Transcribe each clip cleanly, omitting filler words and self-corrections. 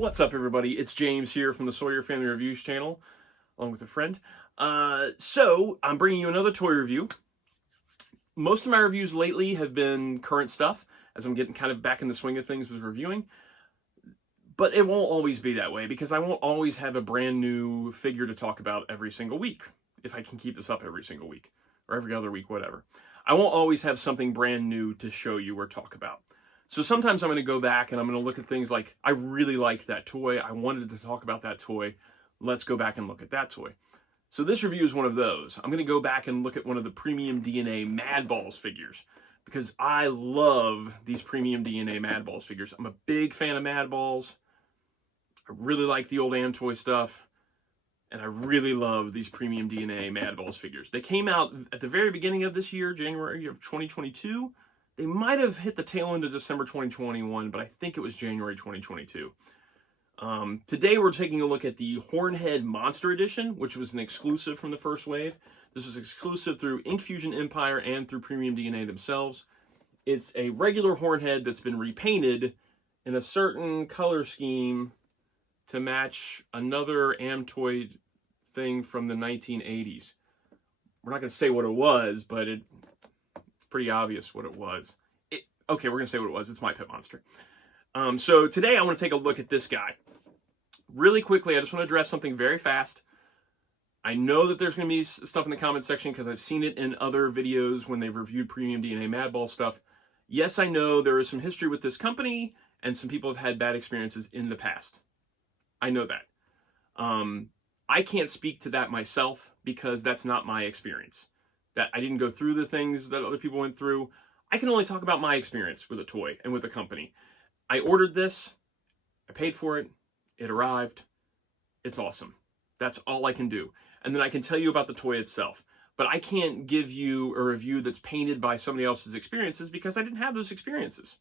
What's up, everybody? It's James here from the Sawyer Family Reviews channel, along with a friend. So I'm bringing you another toy review. Most of my reviews lately have been current stuff, as I'm getting kind of back in the swing of things with reviewing. But it won't always be that way, because I won't always have a brand new figure to talk about every single week, if I can keep this up every single week, or every other week, whatever. I won't always have something brand new to show you or talk about. So sometimes I'm going to go back and I'm going to look at things like, I really liked that toy. I wanted to talk about that toy. Let's go back and look at that toy. So this review is one of those. I'm going to go back and look at one of the Premium DNA Madballs figures, because I love these Premium DNA Madballs figures. I'm a big fan of Madballs. I really like the old Amtoy stuff. And I really love these Premium DNA Madballs figures. They came out at the very beginning of this year, January of 2022. They might have hit the tail end of December 2021, but I think it was January 2022. Today we're taking a look at the Hornhead Monster Edition, which was an exclusive from the first wave. This was exclusive through Inkfusion Empire and through Premium DNA themselves. It's a regular Hornhead that's been repainted in a certain color scheme to match another Amtoy thing from the 1980s. We're not going to say what it was, but it's pretty obvious what it was. Okay, we're going to say what it was. It's My Pet Monster. So today I want to take a look at this guy. Really quickly, I just want to address something very fast. I know that there's going to be stuff in the comment section because I've seen it in other videos when they've reviewed Premium DNA Madball stuff. Yes, I know there is some history with this company and some people have had bad experiences in the past. I know that. I can't speak to that myself because that's not my experience. That I didn't go through the things that other people went through. I can only talk about my experience with a toy and with a company. I ordered this. I paid for it. It arrived. It's awesome. That's all I can do. And then I can tell you about the toy itself. But I can't give you a review that's painted by somebody else's experiences because I didn't have those experiences.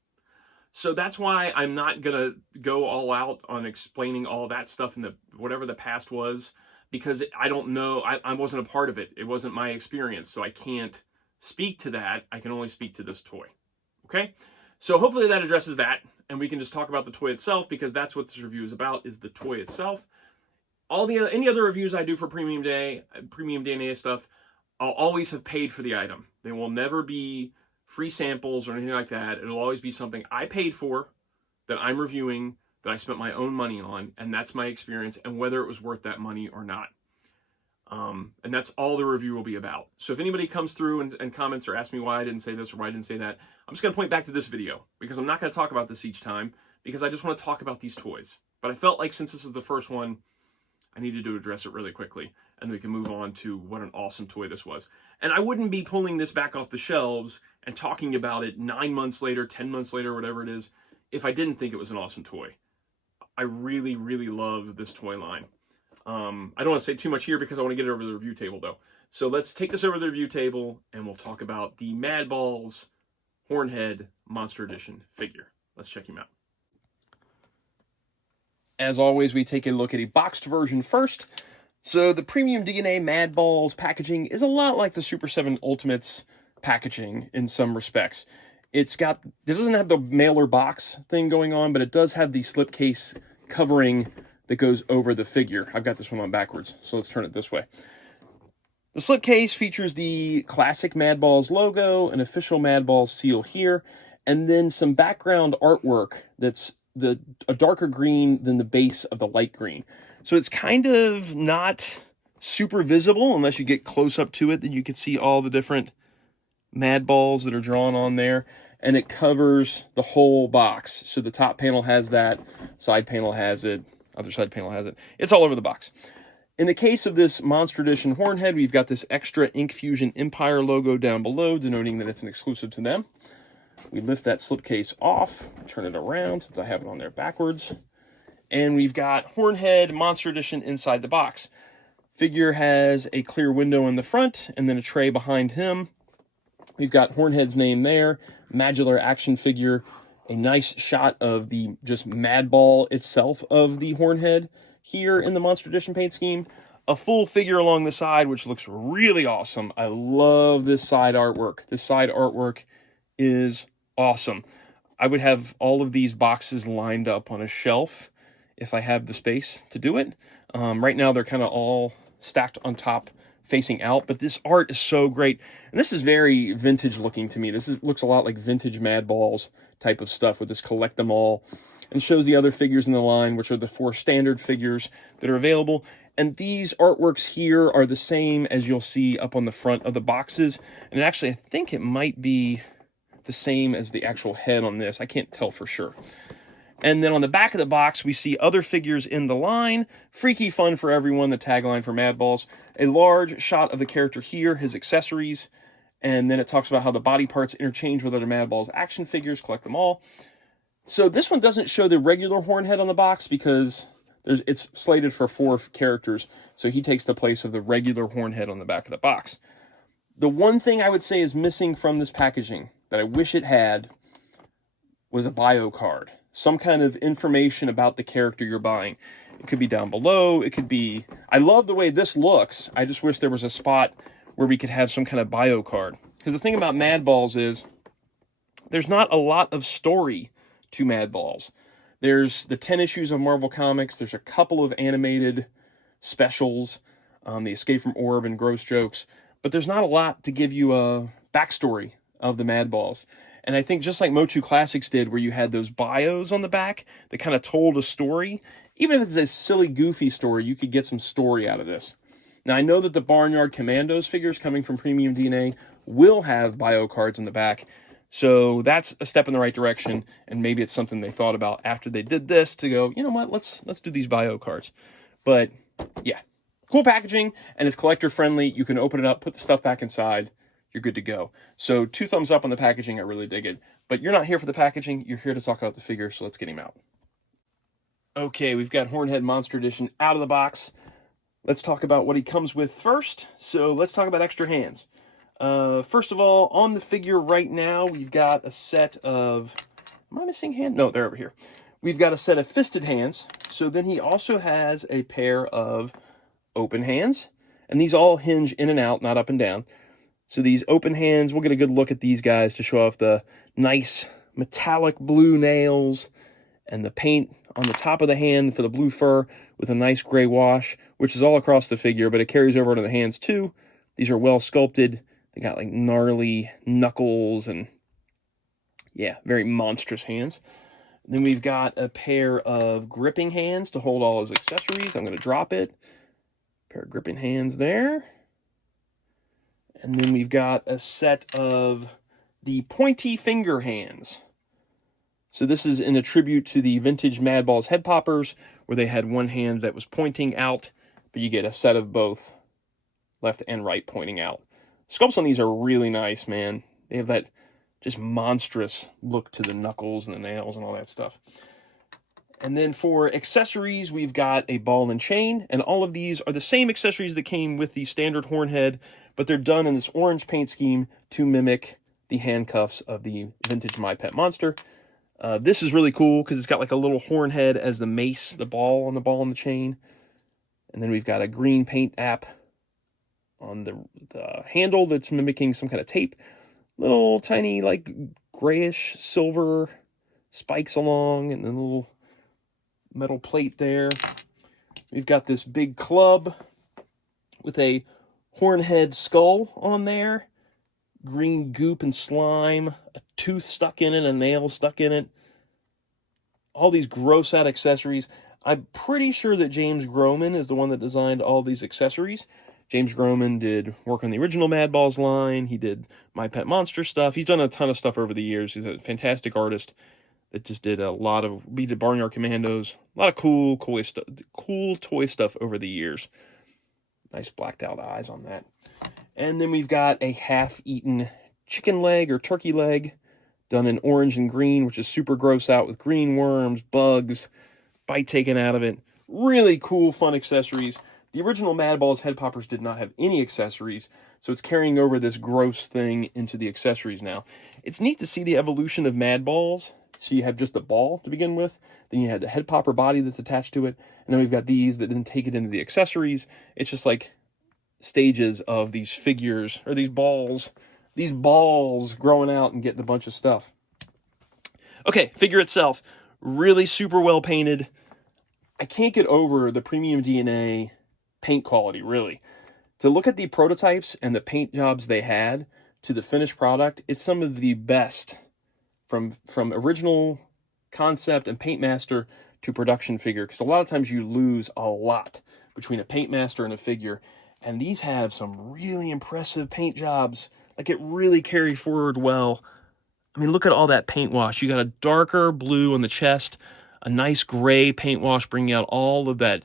So that's why I'm not going to go all out on explaining all that stuff in whatever the past was, because I don't know. I wasn't a part of it. It wasn't my experience. So I can't speak to that. I can only speak to this toy. Okay? So hopefully that addresses that, and we can just talk about the toy itself, because that's what this review is about, is the toy itself. Any other reviews I do for Premium DNA stuff, I'll always have paid for the item. They will never be free samples or anything like that. It'll always be something I paid for, that I'm reviewing, that I spent my own money on, and that's my experience, and whether it was worth that money or not. And that's all the review will be about. So if anybody comes through and comments or asks me why I didn't say this or why I didn't say that, I'm just going to point back to this video, because I'm not going to talk about this each time, because I just want to talk about these toys. But I felt like since this was the first one, I needed to address it really quickly, and then we can move on to what an awesome toy this was. And I wouldn't be pulling this back off the shelves and talking about it 9 months later, 10 months later, whatever it is, if I didn't think it was an awesome toy. I really, really love this toy line. I don't want to say too much here because I want to get it over the review table, though. So let's take this over the review table, and we'll talk about the Madballs Hornhead Monster Edition figure. Let's check him out. As always, we take a look at a boxed version first. So the Premium DNA Madballs packaging is a lot like the Super 7 Ultimates packaging in some respects. It doesn't have the mailer box thing going on, but it does have the slipcase covering that goes over the figure. I've got this one on backwards, so let's turn it this way. The slipcase features the classic Madballs logo, an official Madballs seal here, and then some background artwork that's a darker green than the base of the light green. So it's kind of not super visible unless you get close up to it. Then you can see all the different Madballs that are drawn on there, and it covers the whole box. So the top panel has that, side panel has it, other side panel has it. It's all over the box. In the case of this Monster Edition Hornhead, we've got this extra Inkfusion Empire logo down below, denoting that it's an exclusive to them. We lift that slipcase off, turn it around since I have it on there backwards, and we've got Hornhead Monster Edition inside the box. Figure has a clear window in the front and then a tray behind him. We've got Hornhead's name there, modular action figure, a nice shot of the just Madball itself of the Hornhead here in the Monster Edition paint scheme. A full figure along the side, which looks really awesome. I love this side artwork. This side artwork is awesome. I would have all of these boxes lined up on a shelf if I have the space to do it. Right now they're kind of all stacked on top facing out, but this art is so great. And this is very vintage looking to me. Looks a lot like vintage Madballs type of stuff with this collect them all, and shows the other figures in the line, which are the 4 standard figures that are available. And these artworks here are the same as you'll see up on the front of the boxes. And actually, I think it might be the same as the actual head on this. I can't tell for sure. And then on the back of the box, we see other figures in the line. Freaky fun for everyone, the tagline for Madballs. A large shot of the character here, his accessories. And then it talks about how the body parts interchange with other Madballs action figures, collect them all. So this one doesn't show the regular Hornhead on the box because it's slated for 4 characters. So he takes the place of the regular Hornhead on the back of the box. The one thing I would say is missing from this packaging that I wish it had was a bio card. Some kind of information about the character you're buying. It could be down below. It could be... I love the way this looks. I just wish there was a spot where we could have some kind of bio card. Because the thing about Madballs is there's not a lot of story to Madballs. There's the 10 issues of Marvel Comics. There's a couple of animated specials, the Escape from Orb and Gross Jokes. But there's not a lot to give you a backstory of the Madballs. And I think just like Motu Classics did, where you had those bios on the back that kind of told a story, even if it's a silly, goofy story, you could get some story out of this. Now, I know that the Barnyard Commandos figures coming from Premium DNA will have bio cards in the back, so that's a step in the right direction, and maybe it's something they thought about after they did this to go, you know what, let's do these bio cards. But, yeah, cool packaging, and it's collector-friendly. You can open it up, put the stuff back inside, you're good to go. So 2 thumbs up on the packaging. I really dig it. But you're not here for the packaging. You're here to talk about the figure, so let's get him out. Okay, we've got Hornhead Monster Edition out of the box. Let's talk about what he comes with first. So let's talk about extra hands. First of all, on the figure right now, we've got a set of... Am I missing hand? No, they're over here. We've got a set of fisted hands. So then he also has a pair of open hands. And these all hinge in and out, not up and down. So these open hands, we'll get a good look at these guys to show off the nice metallic blue nails and the paint on the top of the hand for the blue fur with a nice gray wash, which is all across the figure, but it carries over to the hands too. These are well sculpted. They got like gnarly knuckles and, yeah, very monstrous hands. Then we've got a pair of gripping hands to hold all his accessories. I'm going to drop it. Pair of gripping hands there. And then we've got a set of the pointy finger hands. So this is in a tribute to the vintage Madballs head poppers, where they had one hand that was pointing out, but you get a set of both left and right pointing out. Sculpts on these are really nice, man. They have that just monstrous look to the knuckles and the nails and all that stuff. And then for accessories, we've got a ball and chain, and all of these are the same accessories that came with the standard Hornhead, but they're done in this orange paint scheme to mimic the handcuffs of the vintage My Pet Monster. This is really cool because it's got like a little Hornhead as the mace, the ball on the chain. And then we've got a green paint app on the handle that's mimicking some kind of tape. Little tiny like grayish silver spikes along, and then a little metal plate there. We've got this big club with a Hornhead skull on there. Green goop and slime, a tooth stuck in it, a nail stuck in it. All these gross out accessories. I'm pretty sure that James Groman is the one that designed all these accessories. James Groman did work on the original Madballs line. He did My Pet Monster stuff. He's done a ton of stuff over the years. He's a fantastic artist that just did a lot of... We did Barnyard Commandos. A lot of cool toy stuff over the years. Nice blacked out eyes on that. And then we've got a half-eaten chicken leg or turkey leg done in orange and green, which is super gross out with green worms, bugs, bite taken out of it. Really cool, fun accessories. The original Madballs head poppers did not have any accessories, so it's carrying over this gross thing into the accessories now. It's neat to see the evolution of Madballs. So you have just the ball to begin with, then you had the head popper body that's attached to it, and then we've got these that then take it into the accessories. It's just like stages of these figures, or these balls growing out and getting a bunch of stuff. Okay, figure itself. Really super well painted. I can't get over the premium DNA paint quality, really. To look at the prototypes and the paint jobs they had to the finished product, it's some of the best from original concept and paint master to production figure, because a lot of times you lose a lot between a paint master and a figure, and these have some really impressive paint jobs. Like, it really carry forward well. I mean, look at all that paint wash. You got a darker blue on the chest, a nice gray paint wash bringing out all of that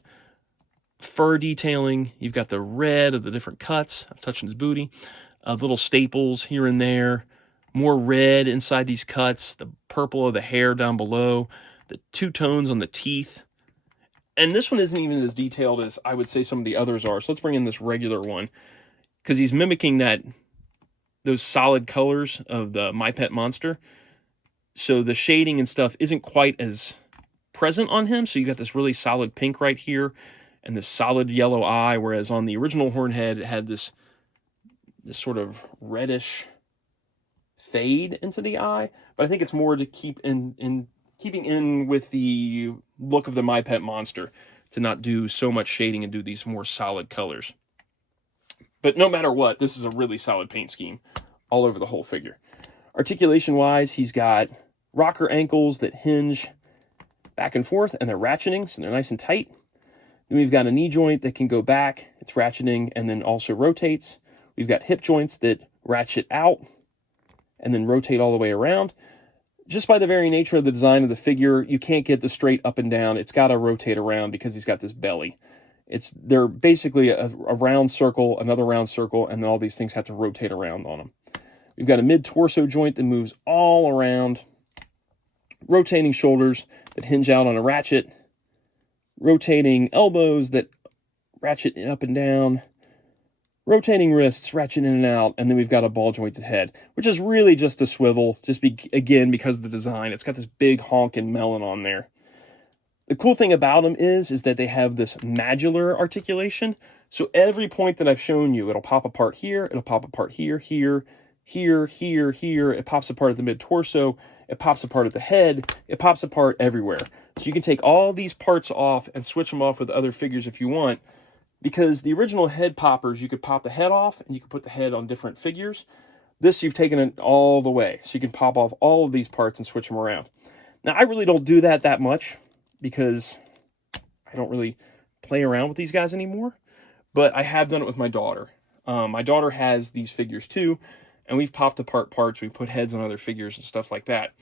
fur detailing. You've got the red of the different cuts. I'm touching his booty. Little staples here and there. More red inside these cuts. The purple of the hair down below. The two tones on the teeth. And this one isn't even as detailed as I would say some of the others are. So let's bring in this regular one, because he's mimicking those solid colors of the My Pet Monster. So the shading and stuff isn't quite as present on him. So you got this really solid pink right here and this solid yellow eye, whereas on the original Hornhead, it had this sort of reddish fade into the eye. But I think it's more to keep keeping in with the look of the My Pet Monster, to not do so much shading and do these more solid colors. But no matter what, this is a really solid paint scheme all over the whole figure. Articulation-wise, he's got rocker ankles that hinge back and forth, and they're ratcheting, so they're nice and tight. Then we've got a knee joint that can go back. It's ratcheting and then also rotates. We've got hip joints that ratchet out and then rotate all the way around. Just by the very nature of the design of the figure, you can't get the straight up and down. It's got to rotate around because he's got this belly. They're basically a round circle, another round circle, and then all these things have to rotate around on them. We've got a mid-torso joint that moves all around, rotating shoulders that hinge out on a ratchet, rotating elbows that ratchet up and down, rotating wrists, ratchet in and out, and then we've got a ball-jointed head, which is really just a swivel, again, because of the design. It's got this big honking melon on there. The cool thing about them is that they have this modular articulation. So every point that I've shown you, it'll pop apart here, it'll pop apart here, here, here, here, here. It pops apart at the mid-torso. It pops apart at the head. It pops apart everywhere. So you can take all these parts off and switch them off with other figures if you want, because the original head poppers, you could pop the head off and you could put the head on different figures. This, you've taken it all the way. So you can pop off all of these parts and switch them around. Now, I really don't do that much, because I don't really play around with these guys anymore, but I have done it with my daughter. My daughter has these figures too, and we've popped apart parts. We put heads on other figures and stuff like that.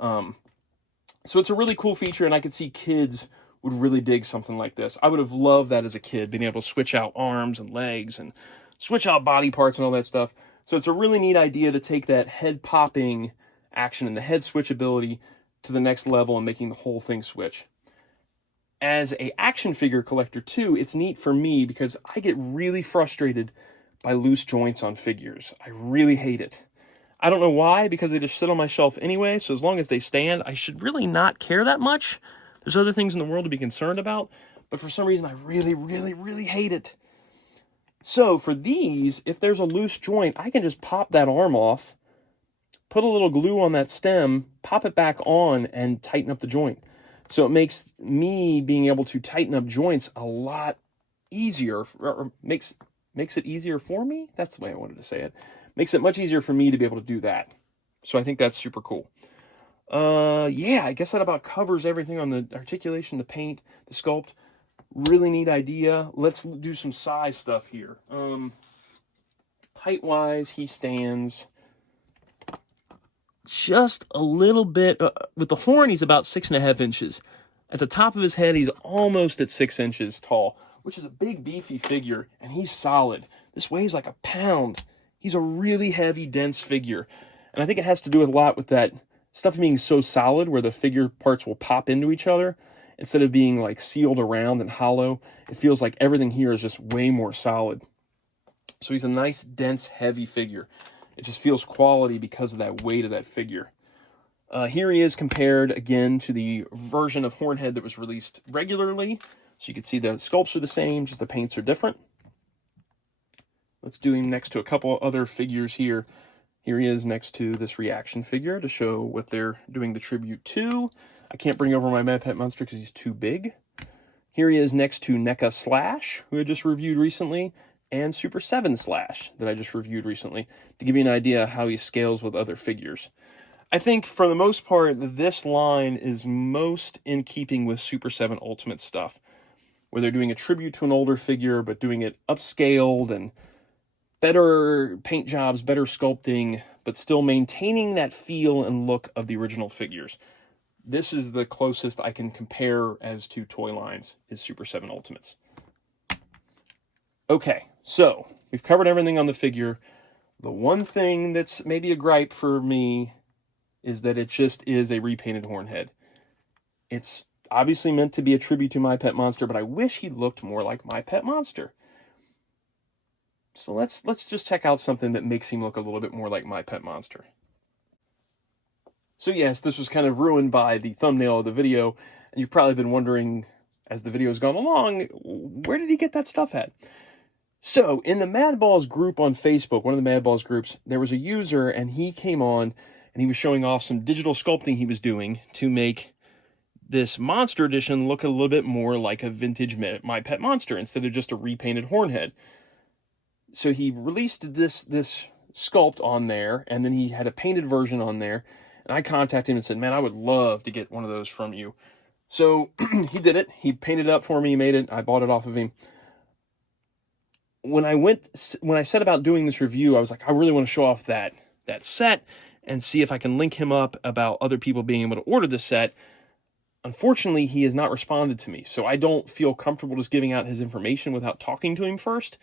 So it's a really cool feature, and I could see kids would really dig something like this. I would have loved that as a kid, being able to switch out arms and legs and switch out body parts and all that stuff. So it's a really neat idea to take that head popping action and the head switch ability to the next level and making the whole thing switch. As a action figure collector too, it's neat for me because I get really frustrated by loose joints on figures. I really hate it. I don't know why, because they just sit on my shelf anyway, so as long as they stand, I should really not care that much. There's other things in the world to be concerned about, but for some reason I really, really, really hate it. So for these, if there's a loose joint, I can just pop that arm off, put a little glue on that stem, pop it back on, and tighten up the joint. So it makes me being able to tighten up joints a lot easier, or makes it easier for me? That's the way I wanted to say it. Makes it much easier for me to be able to do that. So I think that's super cool. Yeah, I guess that about covers everything on the articulation, the paint, the sculpt. Really neat idea. Let's do some size stuff here. Height-wise, he stands just a little bit. With the horn, he's about 6.5 inches. At the top of his head, he's almost at 6 inches tall, which is a big, beefy figure, and he's solid. This weighs like a pound. He's a really heavy, dense figure. And I think it has to do a lot with that stuff being so solid, where the figure parts will pop into each other instead of being like sealed around and hollow. It feels like everything here is just way more solid. So he's a nice, dense, heavy figure. It just feels quality because of that weight of that figure. Here he is compared again to the version of Hornhead that was released regularly. So you can see the sculpts are the same, just the paints are different. Let's do him next to a couple other figures here. Here he is next to this reaction figure to show what they're doing the tribute to. I can't bring over my Mad Pet Monster because he's too big. Here he is next to NECA Slash, who I just reviewed recently, and Super 7 Slash that I just reviewed recently, to give you an idea how he scales with other figures. I think, for the most part, this line is most in keeping with Super 7 Ultimate stuff, where they're doing a tribute to an older figure, but doing it upscaled and better paint jobs, better sculpting, but still maintaining that feel and look of the original figures. This is the closest I can compare as to toy lines, is Super 7 Ultimates. Okay, so we've covered everything on the figure. The one thing that's maybe a gripe for me is that it just is a repainted Hornhead. It's obviously meant to be a tribute to My Pet Monster, but I wish he looked more like My Pet Monster. So let's just check out something that makes him look a little bit more like My Pet Monster. So yes, this was kind of ruined by the thumbnail of the video, and you've probably been wondering, as the video's gone along, where did he get that stuff at? So, in the Madballs group on Facebook, one of the Madballs groups, there was a user, and he came on, and he was showing off some digital sculpting he was doing to make this Monster Edition look a little bit more like a vintage My Pet Monster, instead of just a repainted Hornhead. So he released this sculpt on there, and then he had a painted version on there, and I contacted him and said, man, I would love to get one of those from you. So, he did it. He painted it up for me, he made it, I bought it off of him. When I set about doing this review, I was like, I really want to show off that set and see if I can link him up about other people being able to order the set. Unfortunately, he has not responded to me, so I don't feel comfortable just giving out his information without talking to him first.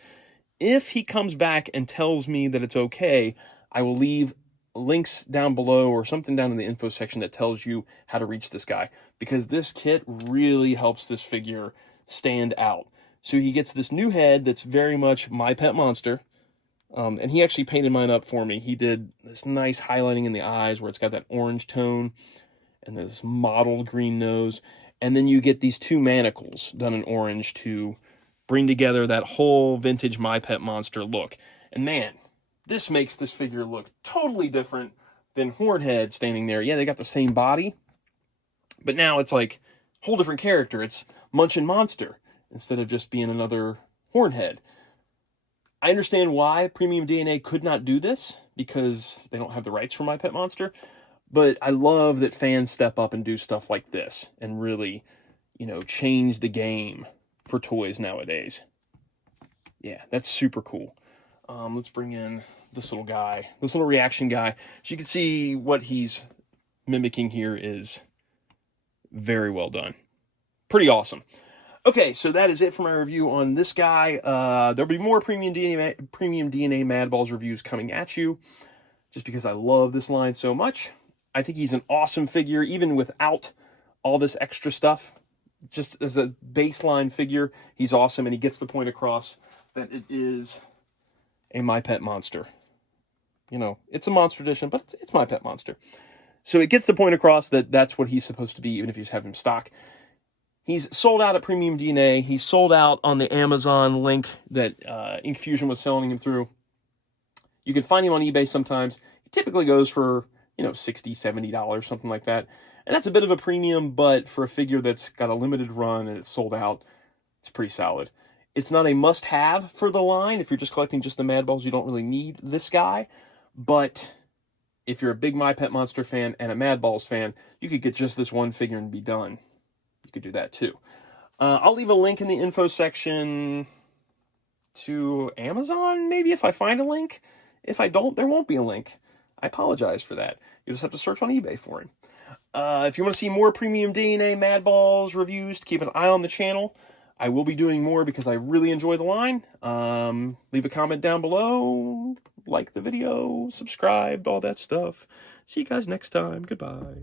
If he comes back and tells me that it's okay, I will leave links down below or something down in the info section that tells you how to reach this guy, because this kit really helps this figure stand out. So he gets this new head that's very much My Pet Monster, and he actually painted mine up for me. He did this nice highlighting in the eyes where it's got that orange tone and this mottled green nose, and then you get these two manacles done in orange to bring together that whole vintage My Pet Monster look. And man, this makes this figure look totally different than Hornhead standing there. Yeah, they got the same body, but now it's like a whole different character. It's Munchin' Monster instead of just being another Hornhead. I understand why Premium DNA could not do this, because they don't have the rights for My Pet Monster, but I love that fans step up and do stuff like this and really, change the game for toys nowadays. Yeah, that's super cool. Let's bring in this little guy, this little reaction guy. So you can see what he's mimicking here is very well done. Pretty awesome. Okay, so that is it for my review on this guy. There'll be more Premium DNA Madballs reviews coming at you, just because I love this line so much. I think he's an awesome figure, even without all this extra stuff. Just as a baseline figure, he's awesome, and he gets the point across that it is a My Pet Monster. It's a Monster Edition, but it's My Pet Monster. So it gets the point across that that's what he's supposed to be, even if you just have him stock. He's sold out at Premium DNA. He's sold out on the Amazon link that Ink Fusion was selling him through. You can find him on eBay sometimes. He typically goes for, $60, $70, something like that. And that's a bit of a premium, but for a figure that's got a limited run and it's sold out, it's pretty solid. It's not a must-have for the line. If you're just collecting just the Madballs, you don't really need this guy. But if you're a big My Pet Monster fan and a Madballs fan, you could get just this one figure and be done. You could do that too. I'll leave a link in the info section to Amazon, maybe, if I find a link. If I don't, there won't be a link. I apologize for that. You just have to search on eBay for him. If you want to see more Premium DNA Madballs reviews, to keep an eye on the channel. I will be doing more because I really enjoy the line. Leave a comment down below, like the video, subscribe, all that stuff. See you guys next time. Goodbye.